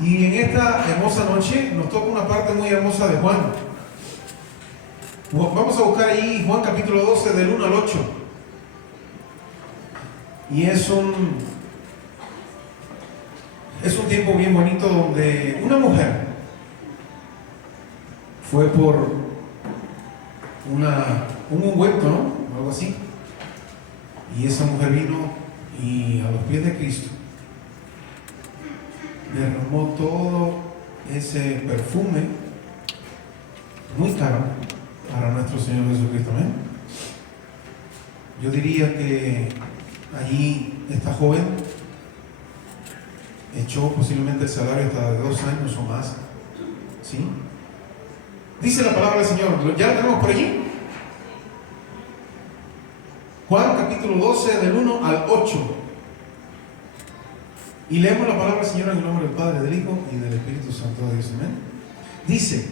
Y en esta hermosa noche nos toca una parte muy hermosa de Juan. Vamos a buscar ahí Juan capítulo 12 del 1 al 8. Y es un tiempo bien bonito donde una mujer fue por un ungüento, ¿no? Algo así. Y esa mujer vino y a los pies de Cristo derramó todo ese perfume muy caro para nuestro Señor Jesucristo. ¿Eh? Yo diría que allí esta joven echó posiblemente el salario hasta de 2 años o más. ¿Sí? Dice la palabra del Señor, ¿ya lo tenemos por allí? Juan capítulo 12 del 1 al 8. Y leemos la palabra del Señor en el nombre del Padre, del Hijo y del Espíritu Santo de Dios. Amén. Dice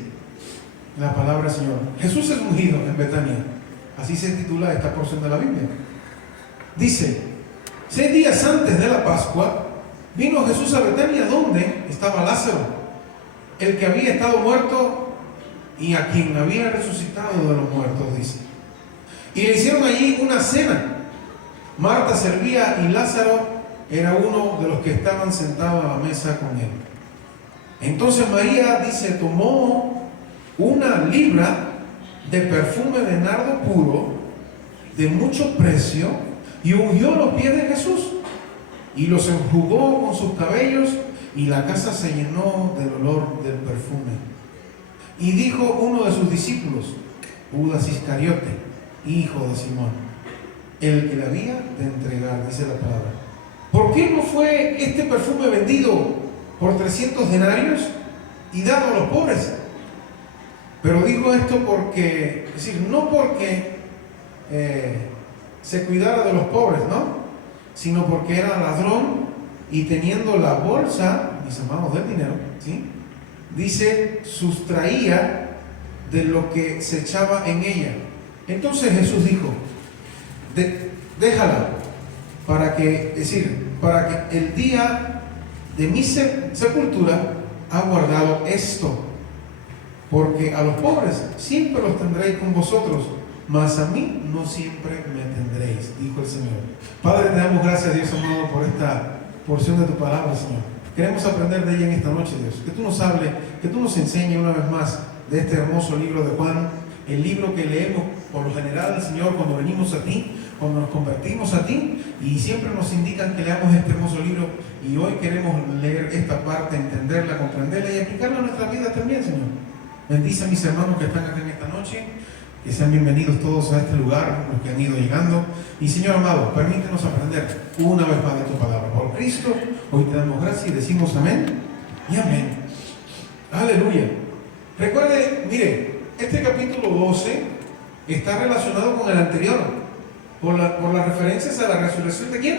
la palabra del Señor: Jesús es ungido en Betania. Así se titula esta porción de la Biblia. Dice: 6 días antes de la Pascua vino Jesús a Betania, donde estaba Lázaro, el que había estado muerto y a quien había resucitado de los muertos, dice. Y le hicieron allí una cena. Marta servía y Lázaro era uno de los que estaban sentados a la mesa con él. Entonces María, dice, tomó 1 libra de perfume de nardo puro, de mucho precio, y ungió los pies de Jesús, y los enjugó con sus cabellos, y la casa se llenó del olor del perfume. Y dijo uno de sus discípulos, Judas Iscariote, hijo de Simón, el que le había de entregar, dice la palabra: ¿por qué no fue este perfume vendido por 300 denarios y dado a los pobres? Pero dijo esto porque, es decir, no porque se cuidara de los pobres, ¿no? Sino porque era ladrón y teniendo la bolsa, mis amados, del dinero, ¿sí? Dice, sustraía de lo que se echaba en ella. Entonces Jesús dijo, déjala, para que el día de mi sepultura ha guardado esto, porque a los pobres siempre los tendréis con vosotros, mas a mí no siempre me tendréis, dijo el Señor. Padre, te damos gracias, Dios amado, por esta porción de tu palabra, Señor. Queremos aprender de ella en esta noche, Dios. Que tú nos hables, que tú nos enseñes una vez más de este hermoso libro de Juan, el libro que leemos por lo general, Señor, cuando venimos a ti, cuando nos convertimos a ti, y siempre nos indican que leamos este hermoso libro, y hoy queremos leer esta parte, entenderla, comprenderla y aplicarla a nuestra vida también, Señor. Bendice a mis hermanos que están acá en esta noche, que sean bienvenidos todos a este lugar, los que han ido llegando, y Señor amado, permítenos aprender una vez más de tu palabra. Por Cristo, hoy te damos gracias y decimos amén y amén. Aleluya. Recuerde, mire, este capítulo 12 está relacionado con el anterior, por las referencias a la resurrección de ¿quién?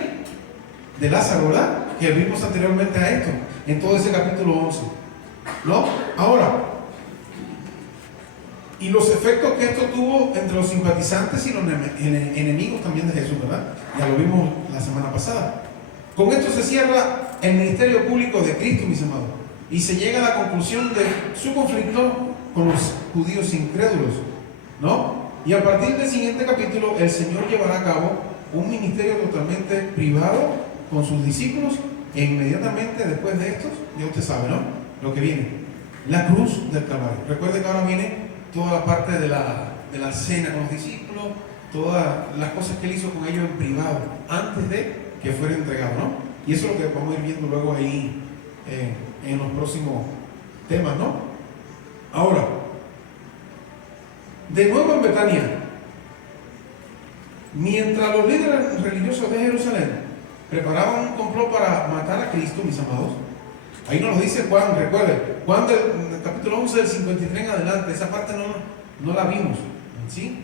De Lázaro, ¿verdad? Que vimos anteriormente a esto, en todo ese capítulo 11. ¿No? Ahora, y los efectos que esto tuvo entre los simpatizantes y los enemigos también de Jesús, ¿verdad? Ya lo vimos la semana pasada. Con esto se cierra el ministerio público de Cristo, mis amados, y se llega a la conclusión de su conflicto con los judíos incrédulos, ¿no? Y a partir del siguiente capítulo, el Señor llevará a cabo un ministerio totalmente privado con sus discípulos, e inmediatamente después de estos, ya usted sabe, ¿no? Lo que viene, la cruz del Calvario. Recuerde que ahora viene toda la parte de la cena con los discípulos, todas las cosas que él hizo con ellos en privado, antes de que fuera entregado, ¿no? Y eso es lo que vamos a ir viendo luego ahí en los próximos temas, ¿no? Ahora, de nuevo en Betania, mientras los líderes religiosos de Jerusalén preparaban un complot para matar a Cristo, mis amados, ahí nos lo dice Juan, recuerde, Juan del capítulo 11 del 53 en adelante, esa parte no la vimos, ¿sí?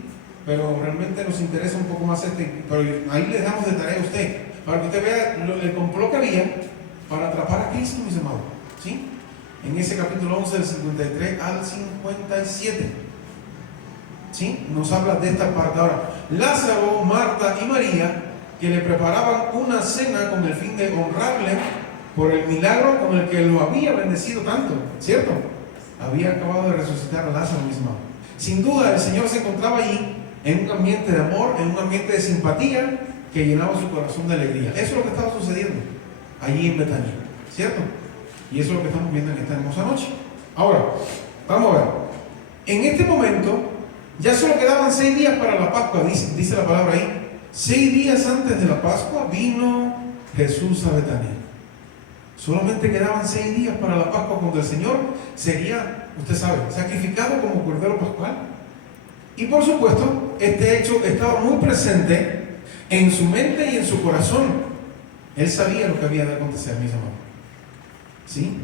Pero realmente nos interesa un poco más pero ahí le damos de tarea a usted, para que usted vea el complot que había para atrapar a Cristo, mis amados, ¿sí? En ese capítulo 11 del 53 al 57, ¿sí? Nos habla de esta parte. Ahora, Lázaro, Marta y María, que le preparaban una cena con el fin de honrarle, por el milagro con el que lo había bendecido tanto, ¿cierto? Había acabado de resucitar a Lázaro mismo. Sin duda, el Señor se encontraba allí en un ambiente de amor, en un ambiente de simpatía que llenaba su corazón de alegría. Eso es lo que estaba sucediendo allí en Betania, ¿cierto? Y eso es lo que estamos viendo en esta hermosa noche. Ahora, vamos a ver. En este momento, ya solo quedaban 6 días para la Pascua, dice la palabra ahí. 6 días antes de la Pascua vino Jesús a Betania. Solamente quedaban 6 días para la Pascua, cuando el Señor sería, usted sabe, sacrificado como cordero pascual. Y por supuesto, este hecho estaba muy presente en su mente y en su corazón. Él sabía lo que había de acontecer, mis amados. ¿Sí?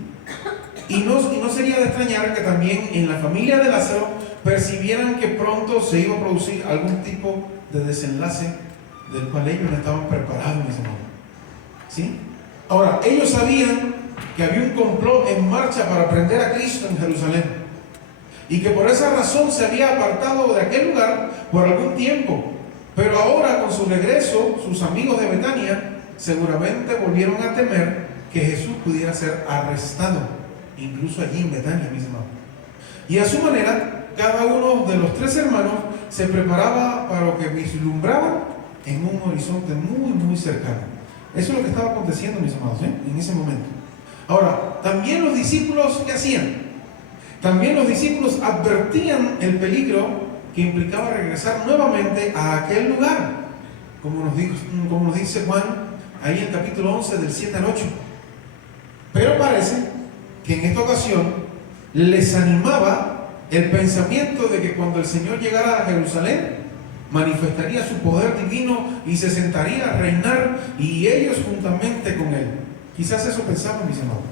Y no sería de extrañar que también en la familia de Lázaro percibieran que pronto se iba a producir algún tipo de desenlace del cual ellos no estaban preparados, mis amados. ¿Sí? Ahora, ellos sabían que había un complot en marcha para prender a Cristo en Jerusalén, y que por esa razón se había apartado de aquel lugar por algún tiempo. Pero ahora, con su regreso, sus amigos de Betania seguramente volvieron a temer que Jesús pudiera ser arrestado, incluso allí en Betania, mis amados. Y a su manera, cada uno de los 3 hermanos se preparaba para lo que vislumbraban en un horizonte muy, muy cercano. Eso es lo que estaba aconteciendo, mis amados, en ese momento. Ahora, también los discípulos, ¿qué hacían? También los discípulos advertían el peligro que implicaba regresar nuevamente a aquel lugar, como nos dice Juan ahí en el capítulo 11 del 7 al 8. Pero parece que en esta ocasión les animaba el pensamiento de que cuando el Señor llegara a Jerusalén, manifestaría su poder divino y se sentaría a reinar, y ellos juntamente con él. Quizás eso pensaban, mis amados.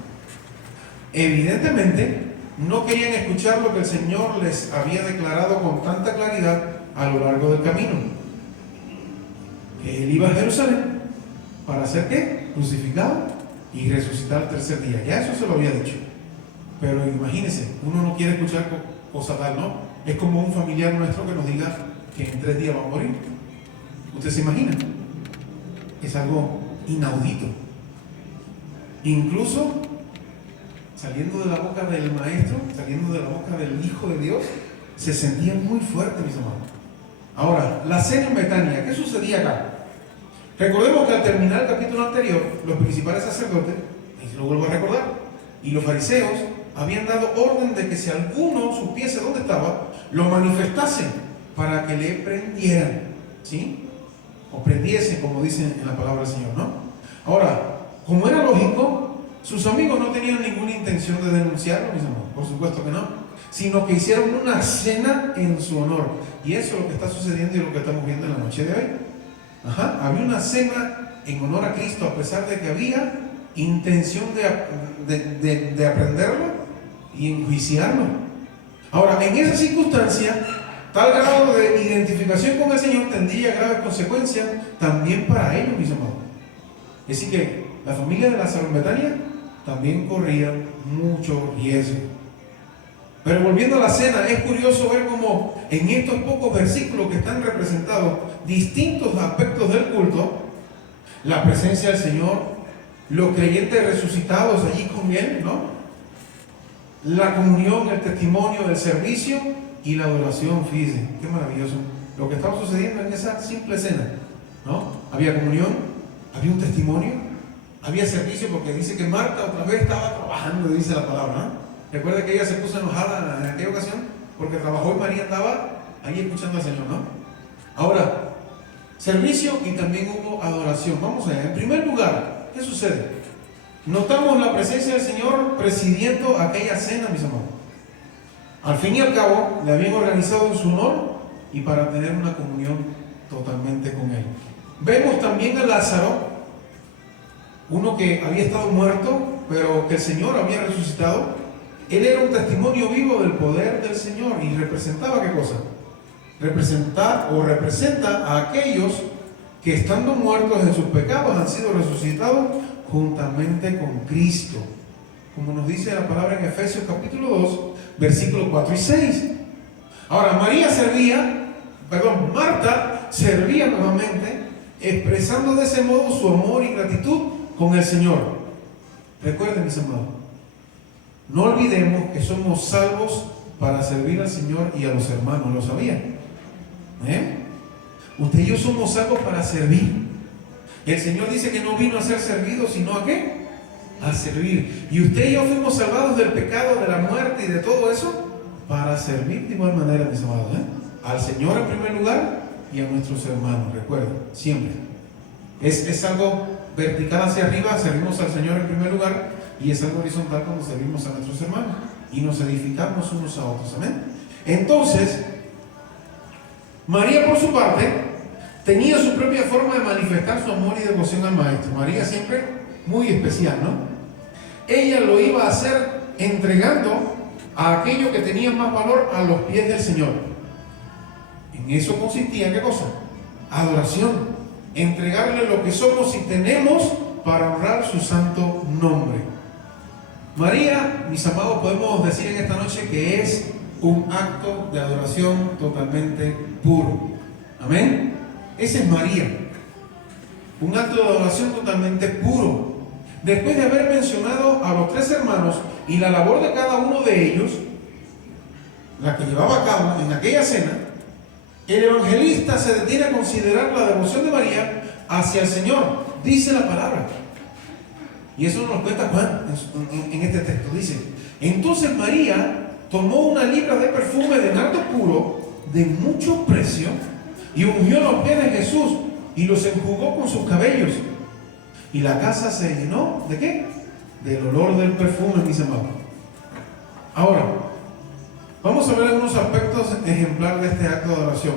Evidentemente no querían escuchar lo que el Señor les había declarado con tanta claridad a lo largo del camino: que él iba a Jerusalén para ser ¿qué? Crucificado y resucitar al tercer día. Ya eso se lo había dicho. Pero imagínense, uno no quiere escuchar cosas tal, ¿no? Es como un familiar nuestro que nos diga que en 3 días va a morir. ¿Usted se imagina? Es algo inaudito. Incluso saliendo de la boca del Maestro, saliendo de la boca del Hijo de Dios, se sentía muy fuerte, mis amados. Ahora, la cena en Betania, ¿qué sucedía acá? Recordemos que al terminar el capítulo anterior, los principales sacerdotes, y lo vuelvo a recordar, y los fariseos habían dado orden de que si alguno supiese dónde estaba, lo manifestase para que le prendieran, ¿sí? O prendiesen, como dicen en la palabra del Señor, ¿no? Ahora, como era lógico, sus amigos no tenían ninguna intención de denunciarlo, mis amigos, por supuesto que no, sino que hicieron una cena en su honor. Y eso es lo que está sucediendo y lo que estamos viendo en la noche de hoy. Había una cena en honor a Cristo, a pesar de que había intención de aprenderlo y enjuiciarlo. Ahora, en esa circunstancia, tal grado de identificación con el Señor tendría graves consecuencias también para ellos, mis amados. Es decir que la familia de Lázaro en Betania también corría mucho riesgo. Pero volviendo a la cena, es curioso ver cómo en estos pocos versículos que están representados distintos aspectos del culto: la presencia del Señor, los creyentes resucitados allí con Él, ¿no? La comunión, el testimonio, el servicio y la adoración. Fíjense, qué maravilloso lo que estaba sucediendo en esa simple cena, ¿no? Había comunión, había un testimonio, había servicio, porque dice que Marta otra vez estaba trabajando, dice la palabra, ¿no? Recuerda que ella se puso enojada en aquella ocasión porque trabajó y María estaba ahí escuchando al Señor, ¿no? Ahora, servicio y también hubo adoración. Vamos allá. En primer lugar, ¿qué sucede? Notamos la presencia del Señor presidiendo aquella cena, mis amados. Al fin y al cabo, le habían organizado en su honor y para tener una comunión totalmente con Él. Vemos también a Lázaro, uno que había estado muerto, pero que el Señor había resucitado. Él era un testimonio vivo del poder del Señor y representaba ¿qué cosa? Representa a aquellos que, estando muertos en sus pecados, han sido resucitados juntamente con Cristo, como nos dice la palabra en Efesios capítulo 2 versículos 4 y 6. Ahora, Marta servía nuevamente, expresando de ese modo su amor y gratitud con el Señor. Recuerden, mis amados, no olvidemos que somos salvos para servir al Señor y a los hermanos. ¿Lo sabían? Usted y yo somos salvos para servir. El Señor dice que no vino a ser servido, sino ¿a qué? A servir. Y usted y yo fuimos salvados del pecado, de la muerte y de todo eso para servir de igual manera, mis amados, al Señor en primer lugar y a nuestros hermanos. Recuerden, siempre es algo vertical hacia arriba, servimos al Señor en primer lugar, y es algo horizontal cuando servimos a nuestros hermanos y nos edificamos unos a otros. Amén. Entonces, María, por su parte, tenía su propia forma de manifestar su amor y devoción al Maestro. María siempre muy especial, ¿no? Ella lo iba a hacer entregando a aquello que tenía más valor a los pies del Señor. En eso consistía, ¿qué cosa? Adoración. Entregarle lo que somos y tenemos para honrar su santo nombre. María, mis amados, podemos decir en esta noche que es un acto de adoración totalmente puro. Amén. Esa es María. Un acto de adoración totalmente puro. Después de haber mencionado a los tres hermanos y la labor de cada uno de ellos, la que llevaba a cabo en aquella cena, el evangelista se detiene a considerar la devoción de María hacia el Señor. Dice la palabra. Y eso nos cuenta Juan en este texto. Dice: entonces María tomó una libra de perfume de nardo puro de mucho precio y ungió los pies de Jesús y los enjugó con sus cabellos. Y la casa se llenó ¿de qué? Del olor del perfume, mis amados. Ahora, vamos a ver algunos aspectos ejemplares de este acto de adoración.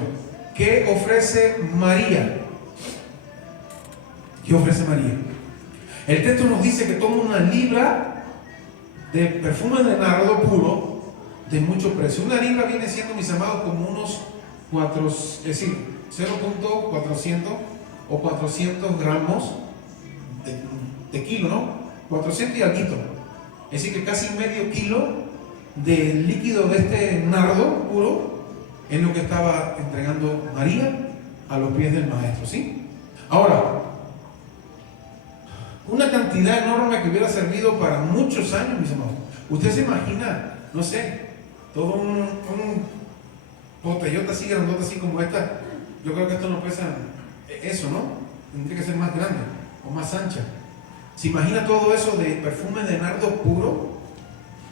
¿Qué ofrece María? ¿Qué ofrece María? El texto nos dice que toma una libra de perfume de nardo puro de mucho precio. Una libra viene siendo, mis amados, como unos 0.400 o 400 gramos de kilo, ¿no? 400 y algo. Es decir, que casi medio kilo de líquido de este nardo puro es lo que estaba entregando María a los pies del Maestro, ¿sí? Ahora, una cantidad enorme que hubiera servido para muchos años, mis amados. Usted se imagina, no sé, todo un botellota así grandota, así como esta. Yo creo que esto no pesa eso, ¿no? Tendría que ser más grande o más ancha. ¿Se imagina todo eso de perfume de nardo puro,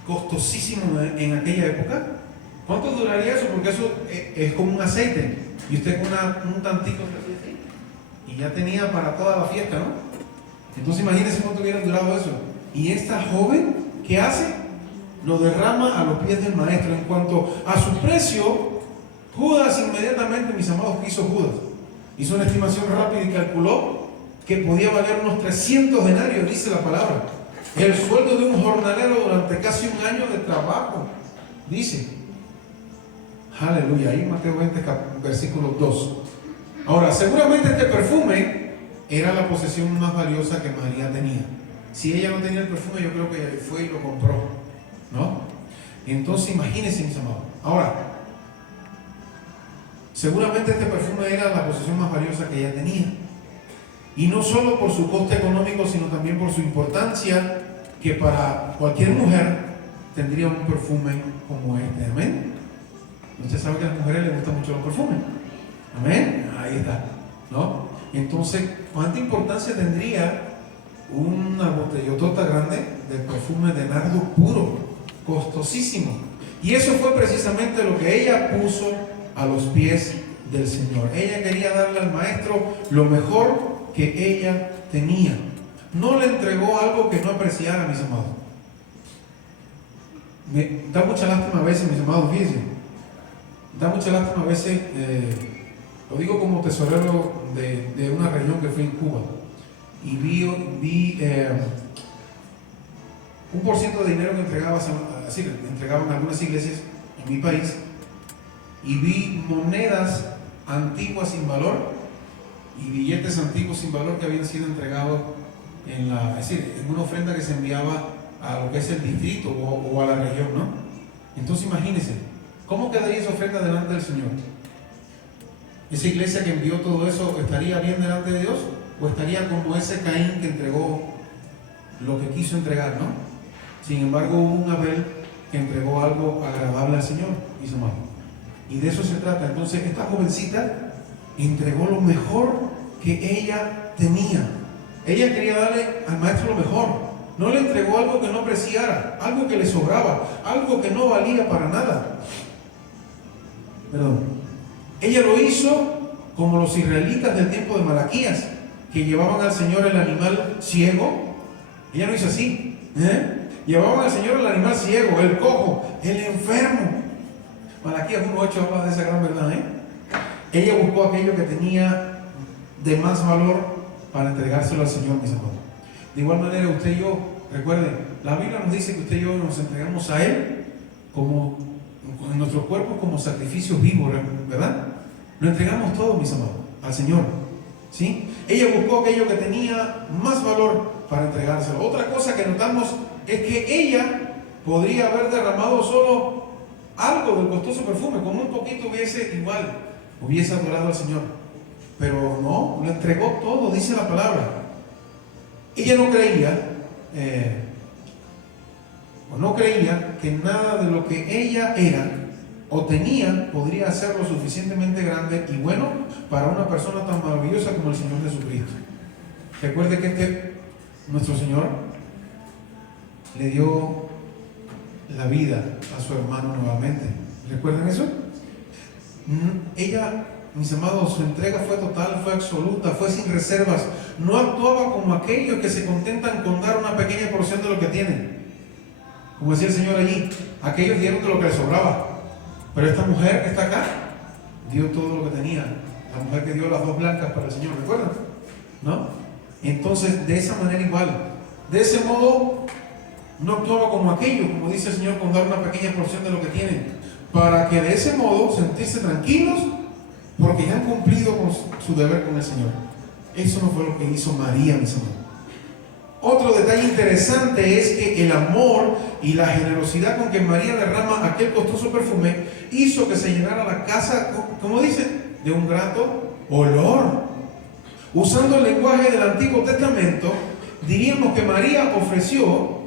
costosísimo en aquella época? ¿Cuánto duraría eso? Porque eso es como un aceite. Y usted con un tantico así, y ya tenía para toda la fiesta, ¿no? Entonces imagínense cuánto hubiera durado eso. Y esta joven, ¿qué hace? Lo derrama a los pies del Maestro. En cuanto a su precio, Judas inmediatamente, mis amados, ¿qué hizo Judas? Hizo una estimación rápida y calculó que podía valer unos 300 denarios, dice la palabra. El sueldo de un jornalero durante casi un año de trabajo, dice. Aleluya, ahí Mateo 20, versículo 2. Ahora, seguramente este perfume era la posesión más valiosa que María tenía. Si ella no tenía el perfume, yo creo que fue y lo compró, ¿no? Entonces imagínense, mis amados. Ahora, seguramente este perfume era la posesión más valiosa que ella tenía. Y no solo por su coste económico, sino también por su importancia, que para cualquier mujer tendría un perfume como este. Amén. Usted sabe que a las mujeres les gustan mucho los perfumes. Amén. Ahí está, ¿no? Entonces, ¿cuánta importancia tendría una botellotota grande de perfume de nardo puro, costosísimo? Y eso fue precisamente lo que ella puso a los pies del Señor. Ella quería darle al Maestro lo mejor que ella tenía. No le entregó algo que no apreciara, mis amados. Me da mucha lástima a veces, mis amados, fíjense. Da mucha lástima a veces, lo digo como tesorero de una región que fui en Cuba, y vi un por ciento de dinero que entregaban algunas iglesias en mi país, y vi monedas antiguas sin valor y billetes antiguos sin valor que habían sido entregados en una ofrenda que se enviaba a lo que es el distrito o a la región, ¿no? Entonces imagínense, ¿cómo quedaría esa ofrenda delante del Señor? ¿Esa iglesia que envió todo eso estaría bien delante de Dios? ¿O estaría como ese Caín que entregó lo que quiso entregar, ¿no? Sin embargo, hubo un Abel que entregó algo agradable al Señor, mis amados. Y de eso se trata. Entonces, esta jovencita entregó lo mejor que ella tenía. Ella quería darle al maestro lo mejor. No le entregó algo que no apreciara, algo que le sobraba, algo que no valía para nada. Perdón. Ella lo hizo como los israelitas del tiempo de Malaquías, que llevaban al Señor el animal ciego. Ella no hizo así. Llevaban al Señor el animal ciego, el cojo, el enfermo. Malaquías 1:8 habla de esa gran verdad. Ella buscó aquello que tenía de más valor para entregárselo al Señor, mis amados. De igual manera, usted y yo, recuerden, la Biblia nos dice que usted y yo nos entregamos a Él como en nuestro cuerpo como sacrificios vivos, ¿verdad? Lo entregamos todo, mis amados, al Señor, ¿sí? Ella buscó aquello que tenía más valor para entregárselo. Otra cosa que notamos es que ella podría haber derramado solo algo del costoso perfume, con un poquito hubiese adorado al Señor, pero no, lo entregó todo, dice la palabra. Ella no creía que nada de lo que ella era o tenía podría ser lo suficientemente grande y bueno para una persona tan maravillosa como el Señor Jesucristo. Recuerde que nuestro Señor le dio la vida a su hermano nuevamente. ¿Recuerdan eso? Ella, mis amados, su entrega fue total, fue absoluta, fue sin reservas. No actuaba como aquellos que se contentan con dar una pequeña porción de lo que tienen. Como decía el Señor allí, aquellos dieron de lo que les sobraba. Pero esta mujer que está acá dio todo lo que tenía. La mujer que dio las 2 blancas para el Señor, ¿recuerdan? ¿No? Entonces, de esa manera igual. De ese modo, no actuaba como aquello, como dice el Señor, con dar una pequeña porción de lo que tienen, para que de ese modo sentirse tranquilos, porque ya han cumplido con su deber con el Señor. Eso no fue lo que hizo María, mis amados. Otro detalle interesante es que el amor y la generosidad con que María derrama aquel costoso perfume hizo que se llenara la casa, como dice, de un grato olor. Usando el lenguaje del Antiguo Testamento, diríamos que María ofreció,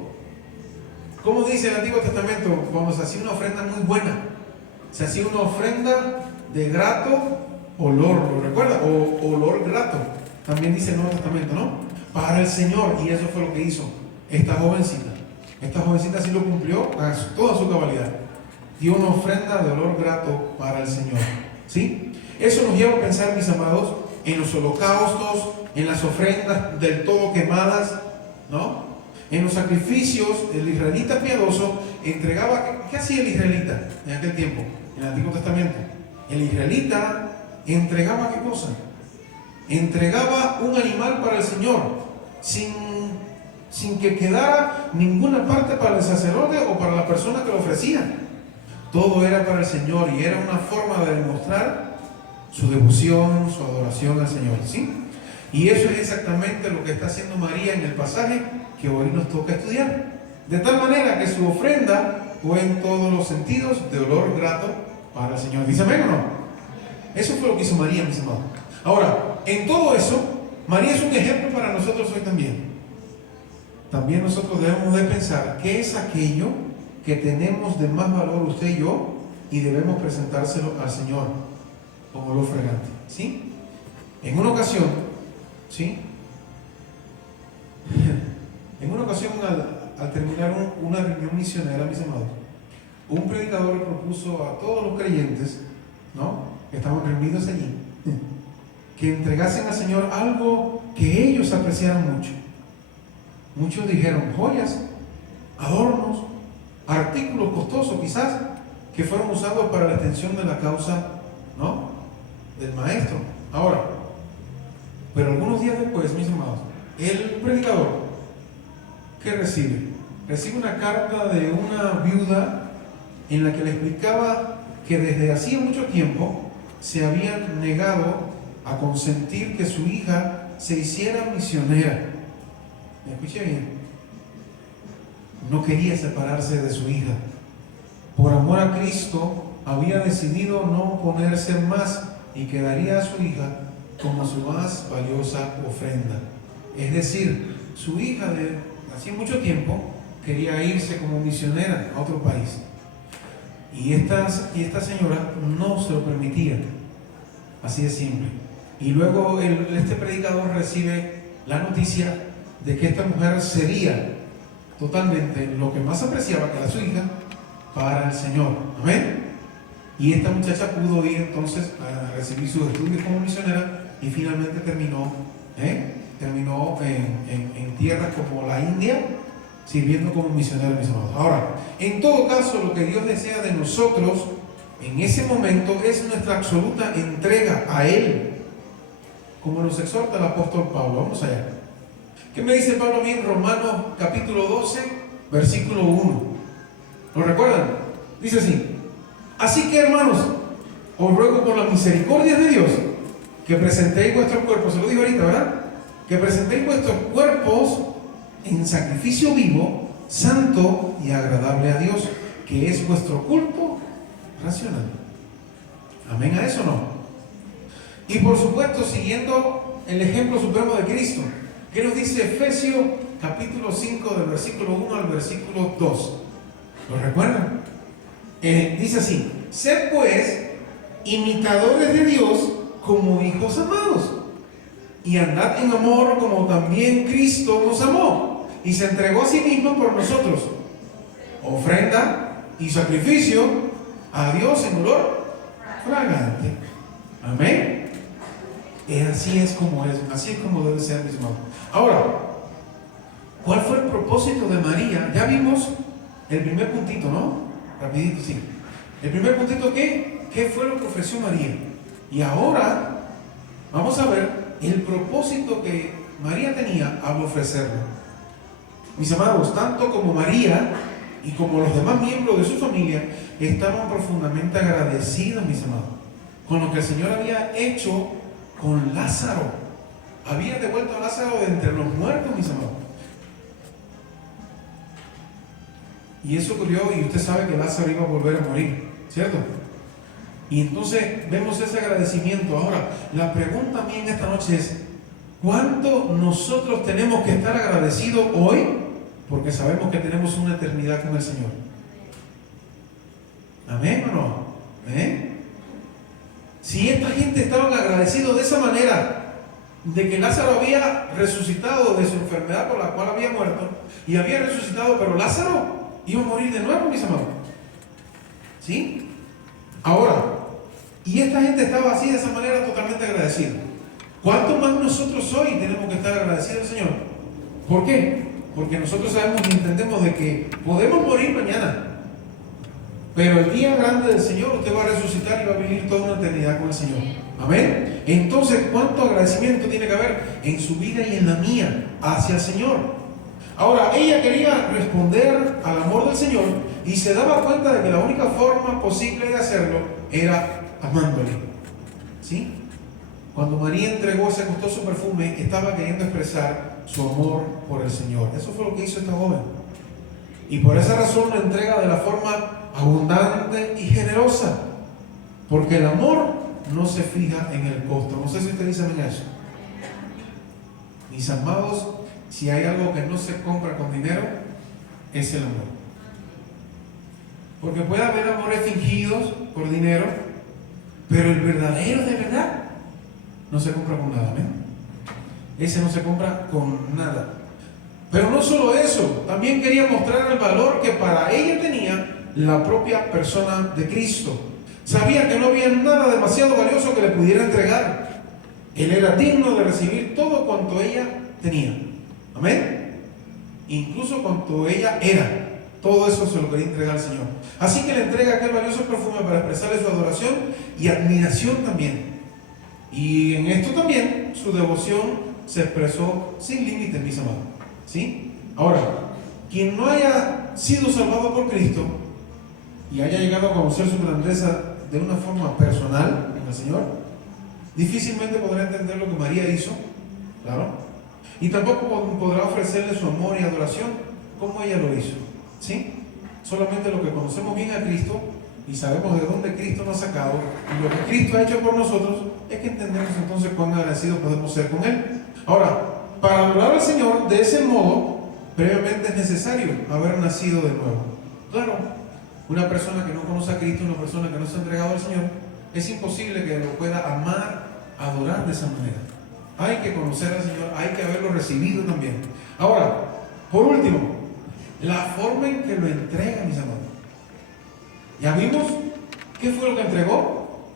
¿cómo dice el Antiguo Testamento? Cuando se hacía una ofrenda muy buena, se hacía una ofrenda de grato olor, ¿lo recuerda? O olor grato, también dice el Nuevo Testamento, ¿no? Para el Señor, y eso fue lo que hizo esta jovencita. Esta jovencita sí lo cumplió a toda su cabalidad. Dio una ofrenda de olor grato para el Señor, ¿sí? Eso nos lleva a pensar, mis amados, en los holocaustos, en las ofrendas del todo quemadas, ¿no? En los sacrificios. El israelita piadoso entregaba. ¿Qué hacía el israelita en aquel tiempo, en el Antiguo Testamento? El israelita entregaba, ¿qué cosa? Entregaba un animal para el Señor, sin que quedara ninguna parte para el sacerdote o para la persona que lo ofrecía. Todo era para el Señor y era una forma de demostrar su devoción, su adoración al Señor, ¿sí? Y eso es exactamente lo que está haciendo María en el pasaje que hoy nos toca estudiar. De tal manera que su ofrenda fue en todos los sentidos de olor grato para el Señor. ¿Dice amén o no? Eso fue lo que hizo María, mis amados. Ahora, en todo eso, María es un ejemplo para nosotros hoy también. También nosotros debemos de pensar qué es aquello que tenemos de más valor usted y yo y debemos presentárselo al Señor como olor fragante, ¿sí? En una ocasión, ¿sí? En una ocasión al terminar una reunión misionera, mis amados, un predicador le propuso a todos los creyentes, ¿no?, que estaban reunidos allí, que entregasen al Señor algo que ellos apreciaran mucho. Muchos dijeron joyas, adornos, artículos costosos quizás, que fueron usados para la extensión de la causa, ¿no?, del maestro. Ahora, pero algunos días después, mis amados, el predicador, ¿qué recibe? Recibe una carta de una viuda en la que le explicaba que desde hacía mucho tiempo se habían negado a consentir que su hija se hiciera misionera. ¿Me escuché bien? No quería separarse de su hija. Por amor a Cristo, había decidido no oponerse más y quedaría a su hija como su más valiosa ofrenda. Es decir, su hija hacía mucho tiempo, quería irse como misionera a otro país. Y esta señora no se lo permitía. Así de simple. Y luego este predicador recibe la noticia de que esta mujer sería totalmente lo que más apreciaba, que era su hija, para el Señor. Amén. Y esta muchacha pudo ir entonces a recibir sus estudios como misionera y finalmente terminó en tierras como la India, sirviendo como misionera, mis amados. Ahora, en todo caso, lo que Dios desea de nosotros en ese momento es nuestra absoluta entrega a Él, como nos exhorta el apóstol Pablo. Vamos allá. ¿Qué me dice Pablo a mí en Romanos capítulo 12, versículo 1? ¿Lo recuerdan? Dice así: así que, hermanos, os ruego por la misericordia de Dios que presentéis vuestros cuerpos, se lo digo ahorita, ¿verdad? Que presentéis vuestros cuerpos en sacrificio vivo, santo y agradable a Dios, que es vuestro culto racional. Amén a eso, ¿no? Y por supuesto, siguiendo el ejemplo supremo de Cristo, ¿qué nos dice Efesios capítulo 5 del versículo 1 al versículo 2? ¿Lo recuerdan? Dice así: sed pues imitadores de Dios como hijos amados, y andad en amor como también Cristo nos amó y se entregó a sí mismo por nosotros, ofrenda y sacrificio a Dios en olor fragante. Amén. Así es como debe ser, mis hermanos. Ahora, ¿cuál fue el propósito de María? Ya vimos el primer puntito, ¿no? Rapidito, sí. El primer puntito, ¿qué fue lo que ofreció María? Y ahora vamos a ver el propósito que María tenía al ofrecerlo. Mis amados, tanto como María y como los demás miembros de su familia estaban profundamente agradecidos, mis amados, con lo que el Señor había hecho con Lázaro. Había devuelto a Lázaro de entre los muertos, mis amados. Y eso ocurrió, y usted sabe que Lázaro iba a volver a morir, ¿cierto? Y entonces vemos ese agradecimiento. Ahora, la pregunta mía en esta noche es: ¿cuánto nosotros tenemos que estar agradecidos hoy? Porque sabemos que tenemos una eternidad con el Señor. ¿Amén o no? ¿Amén? Si esta gente estaba agradecidos de esa manera, de que Lázaro había resucitado de su enfermedad por la cual había muerto, y había resucitado, pero Lázaro iba a morir de nuevo, mis amados. ¿Sí? Ahora, y esta gente estaba así, de esa manera, totalmente agradecida. ¿Cuánto más nosotros hoy tenemos que estar agradecidos al Señor? ¿Por qué? Porque nosotros sabemos y entendemos de que podemos morir mañana, pero el día grande del Señor usted va a resucitar y va a vivir toda una eternidad con el Señor. Amén. Entonces, ¿cuánto agradecimiento tiene que haber en su vida y en la mía hacia el Señor? Ahora, ella quería responder al amor del Señor y se daba cuenta de que la única forma posible de hacerlo era amándole. ¿Sí? Cuando María entregó ese costoso perfume, estaba queriendo expresar su amor por el Señor. Eso fue lo que hizo esta joven. Y por esa razón lo entrega de la forma abundante y generosa. Porque el amor no se fija en el costo. No sé si ustedes dicen eso. Mis amados, si hay algo que no se compra con dinero, es el amor. Porque puede haber amores fingidos por dinero, pero el verdadero de verdad no se compra con nada. ¿Amén? Ese no se compra con nada. Pero no solo eso, también quería mostrar el valor que para ella tenía la propia persona de Cristo. Sabía que no había nada demasiado valioso que le pudiera entregar. Él era digno de recibir todo cuanto ella tenía. Amén. Incluso cuanto ella era. Todo eso se lo quería entregar al Señor. Así que le entrega aquel valioso perfume para expresarle su adoración y admiración también. Y en esto también su devoción se expresó sin límites, mis amados. ¿Sí? Ahora, quien no haya sido salvado por Cristo y haya llegado a conocer su grandeza de una forma personal en el Señor, difícilmente podrá entender lo que María hizo, claro, y tampoco podrá ofrecerle su amor y adoración como ella lo hizo. ¿Sí? Solamente lo que conocemos bien a Cristo y sabemos de dónde Cristo nos ha sacado y lo que Cristo ha hecho por nosotros, es que entendemos entonces cuán agradecidos podemos ser con Él. Ahora, para adorar al Señor de ese modo, previamente es necesario haber nacido de nuevo. Claro, una persona que no conoce a Cristo, una persona que no se ha entregado al Señor, es imposible que lo pueda amar, adorar de esa manera. Hay que conocer al Señor, hay que haberlo recibido también. Ahora, por último, la forma en que lo entrega, mis amados. Ya vimos qué fue lo que entregó.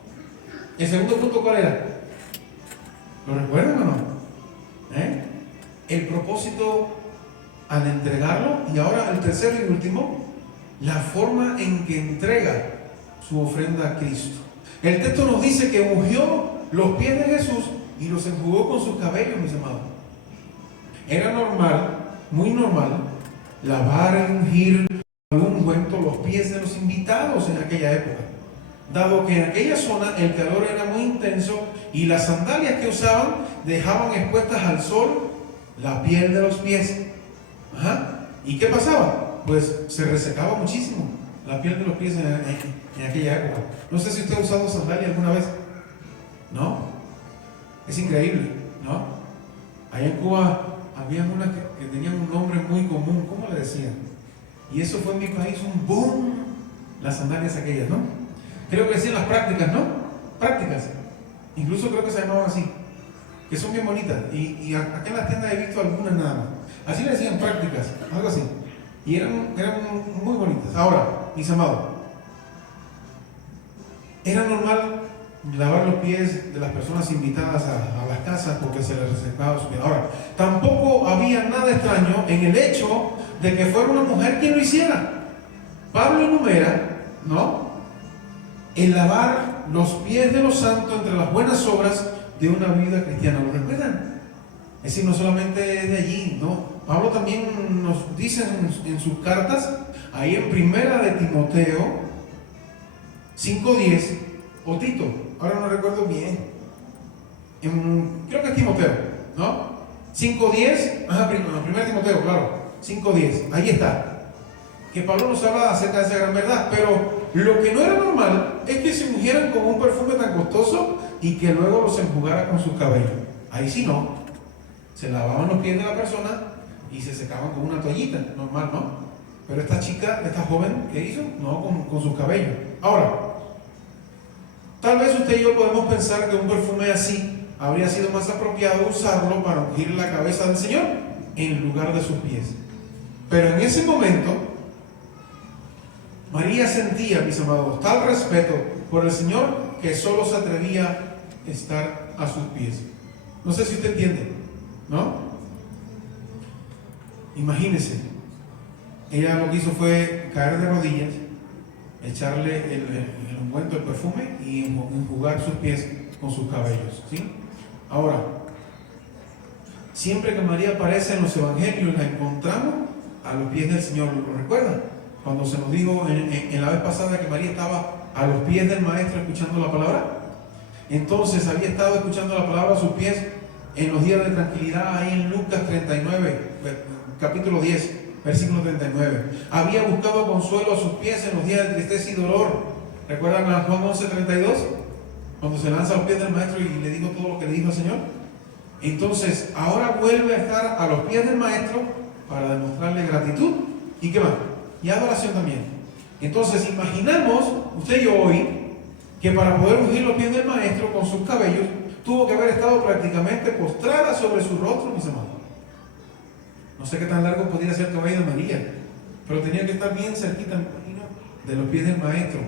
El segundo punto, ¿cuál era? ¿Lo recuerdan o no? El propósito al entregarlo. Y ahora el tercero y último, la forma en que entrega su ofrenda a Cristo. El texto nos dice que ungió los pies de Jesús y los enjugó con sus cabellos, mis amados. Era normal, muy normal, lavar y ungir con ungüento los pies de los invitados en aquella época, dado que en aquella zona el calor era muy intenso y las sandalias que usaban dejaban expuestas al sol la piel de los pies. ¿Y qué pasaba? Pues se resecaba muchísimo la piel de los pies en aquella época. No sé si usted ha usado sandalias alguna vez. ¿No? Es increíble, ¿no? Allá en Cuba había unas que tenían un nombre muy común. ¿Cómo le decían? Y eso fue en mi país un boom. Las sandalias aquellas, ¿no? Creo que decían las prácticas, ¿no? Prácticas. Incluso creo que se llamaban así. Que son bien bonitas. Y acá en la tienda he visto algunas nada más. Así le decían prácticas, algo así. Y eran muy bonitas. Ahora, mis amados, era normal lavar los pies de las personas invitadas a las casas porque se les resecaba su piel. Ahora, tampoco había nada extraño en el hecho de que fuera una mujer quien lo hiciera. Pablo enumera, ¿no?, el lavar los pies de los santos entre las buenas obras de una vida cristiana. ¿Lo recuerdan? Es decir, no solamente es de allí, ¿no? Pablo también nos dice en sus cartas, ahí en Primera de Timoteo 5:10, o Tito, ahora no recuerdo bien, creo que es Timoteo, ¿no? 5:10, Primera de Timoteo, claro, 5:10, ahí está. Que Pablo nos habla acerca de esa gran verdad, pero lo que no era normal es que se ungieran con un perfume tan costoso y que luego los enjugara con sus cabellos. Ahí sí no. Se lavaban los pies de la persona y se secaban con una toallita, normal, ¿no? Pero esta chica, esta joven, ¿qué hizo? No, con sus cabellos. Ahora, tal vez usted y yo podemos pensar que un perfume así habría sido más apropiado usarlo para ungir la cabeza del Señor en lugar de sus pies. Pero en ese momento, María sentía, mis amados, tal respeto por el Señor que solo se atrevía a estar a sus pies. No sé si usted entiende, ¿no? Imagínese, ella lo que hizo fue caer de rodillas, echarle el ungüento, el perfume y enjugar sus pies con sus cabellos, ¿sí? Ahora, siempre que María aparece en los evangelios, la encontramos a los pies del Señor. ¿Lo recuerdan? Cuando se nos dijo en la vez pasada que María estaba a los pies del Maestro escuchando la palabra. Entonces había estado escuchando la palabra a sus pies en los días de tranquilidad, ahí en Lucas 39, capítulo 10, versículo 39. Había buscado consuelo a sus pies en los días de tristeza y dolor. ¿Recuerdan a Juan 11:32? Cuando se lanza a los pies del Maestro y le dijo todo lo que le dijo el Señor. Entonces, ahora vuelve a estar a los pies del Maestro para demostrarle gratitud. ¿Y qué más? Y adoración también. Entonces, imaginamos, usted y yo hoy, que para poder ungir los pies del Maestro con sus cabellos, tuvo que haber estado prácticamente postrada sobre su rostro, mis amados. No sé qué tan largo podría ser el cabello de María, pero tenía que estar bien cerquita, me imagino, de los pies del Maestro.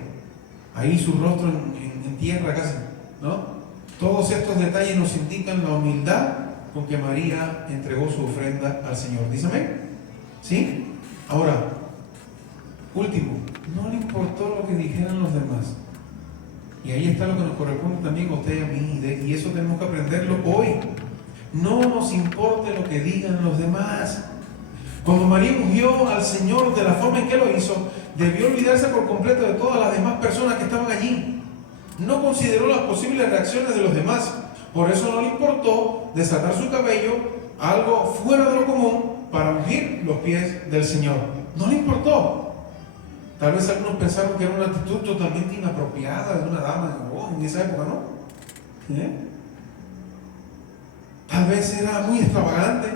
Ahí su rostro en tierra casi, ¿no? Todos estos detalles nos indican la humildad con que María entregó su ofrenda al Señor. Dígame, ¿sí? Ahora, último, no le importó lo que dijeran los demás. Y ahí está lo que nos corresponde también a usted y a mí, y eso tenemos que aprenderlo hoy. No nos importe lo que digan los demás. Cuando María ungió al Señor de la forma en que lo hizo, debió olvidarse por completo de todas las demás personas que estaban allí. No consideró las posibles reacciones de los demás. Por eso no le importó desatar su cabello, algo fuera de lo común, para ungir los pies del Señor. No le importó. Tal vez algunos pensaron que era una actitud totalmente inapropiada de una dama en esa época, ¿no? Tal vez era muy extravagante.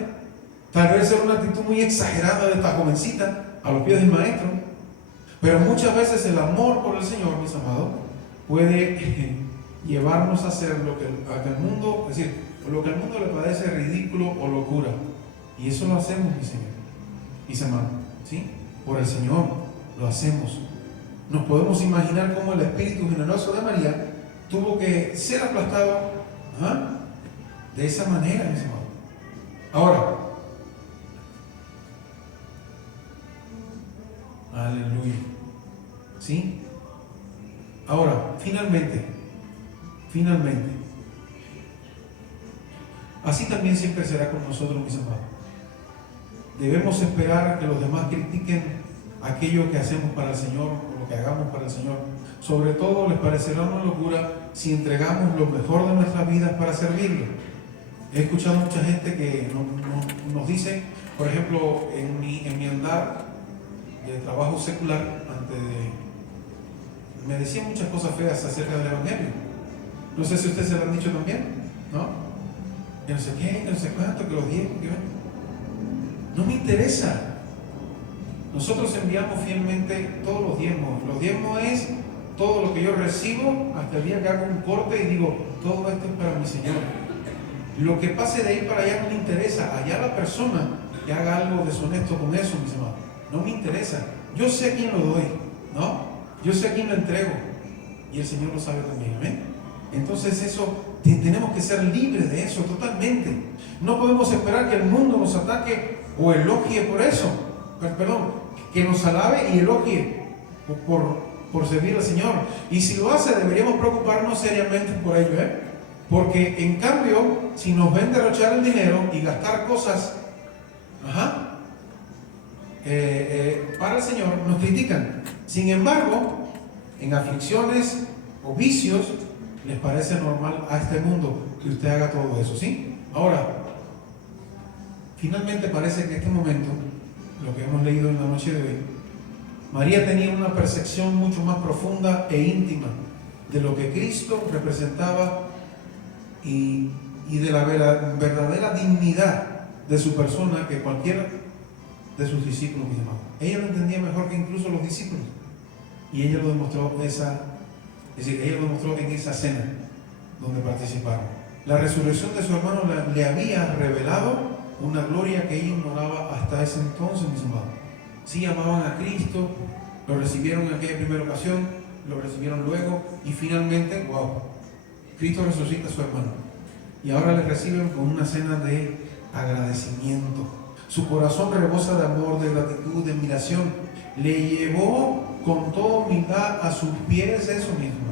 Tal vez era una actitud muy exagerada de esta jovencita a los pies del maestro. Pero muchas veces el amor por el Señor, mis amados, puede llevarnos a hacer lo que al mundo, es decir, lo que al mundo le parece ridículo o locura. Y eso lo hacemos, mi Señor, mis hermanos, ¿sí? Por el Señor lo hacemos. Nos podemos imaginar cómo el espíritu generoso de María tuvo que ser aplastado de esa manera, mis hermanos. Ahora, aleluya, ¿sí? Ahora, finalmente, así también siempre será con nosotros, mis amados. Debemos esperar que los demás critiquen aquello que hacemos para el Señor o lo que hagamos para el Señor. Sobre todo les parecerá una locura si entregamos lo mejor de nuestras vidas para servirlo. He escuchado mucha gente que nos dice, por ejemplo, en mi andar de trabajo secular, me decían muchas cosas feas acerca del Evangelio. No sé si ustedes se lo han dicho también, ¿no? Que no sé qué, que no sé cuánto, que los diezmos, que no me interesa. Nosotros enviamos fielmente todos los diezmos. Los diezmos es todo lo que yo recibo hasta el día que hago un corte y digo, todo esto es para mi Señor. Lo que pase de ahí para allá no me interesa. Allá la persona que haga algo deshonesto con eso, mis hermanos, no me interesa. Yo sé a quién lo doy, ¿no? Yo sé a quién lo entrego. Y el Señor lo sabe también, ¿amén? Entonces eso, tenemos que ser libres de eso totalmente. No podemos esperar que el mundo nos ataque o elogie por eso. Perdón, que nos alabe y elogie por servir al Señor. Y si lo hace, deberíamos preocuparnos seriamente por ello, porque en cambio, si nos ven derrochar el dinero y gastar cosas para el Señor, nos critican. Sin embargo, en aflicciones o vicios, les parece normal a este mundo que usted haga todo eso, ¿sí? Ahora, finalmente parece que este momento, lo que hemos leído en la noche de hoy, María tenía una percepción mucho más profunda e íntima de lo que Cristo representaba y de la verdadera dignidad de su persona que cualquiera de sus discípulos, mis hermanos. Ella lo entendía mejor que incluso los discípulos. Y ella lo demostró ella lo demostró en esa cena donde participaron. La resurrección de su hermano le había revelado una gloria que ella ignoraba hasta ese entonces, mis hermanos. Sí amaban a Cristo, lo recibieron en aquella primera ocasión, lo recibieron luego y finalmente, wow, Cristo resucita a su hermano. Y ahora le reciben con una cena de agradecimiento. Su corazón rebosa de amor, de gratitud, de admiración. Le llevó con toda humildad a sus pies eso mismo.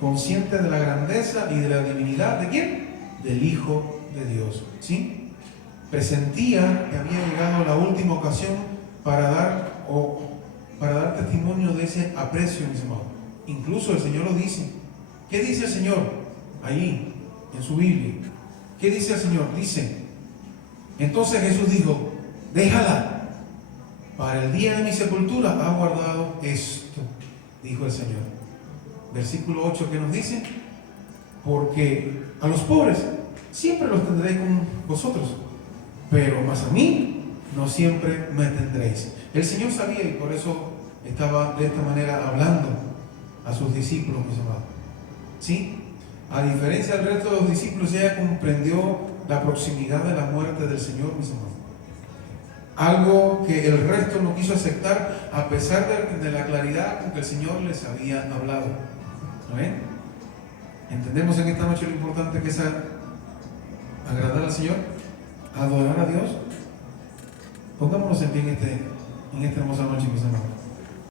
Consciente de la grandeza y de la divinidad, ¿de quién? Del Hijo de Dios, ¿sí? Presentía que había llegado la última ocasión para dar testimonio de ese aprecio, mis hermanos. Incluso el Señor lo dice. ¿Qué dice el Señor? Ahí, en su Biblia. ¿Qué dice el Señor? Dice, entonces Jesús dijo, déjala. Para el día de mi sepultura ha guardado esto, dijo el Señor. Versículo 8 que nos dice, porque a los pobres siempre los tendré con vosotros, pero más a mí no siempre me tendréis. El Señor sabía y por eso estaba de esta manera hablando a sus discípulos, mis amados. ¿Sí? A diferencia del resto de los discípulos, ella comprendió la proximidad de la muerte del Señor, mis amados. Algo que el resto no quiso aceptar a pesar de la claridad con que el Señor les había hablado. ¿Amén? ¿Entendemos en esta noche lo importante que es agradar al Señor? ¿Adorar a Dios? Pongámonos en pie en esta hermosa noche, mis hermanos.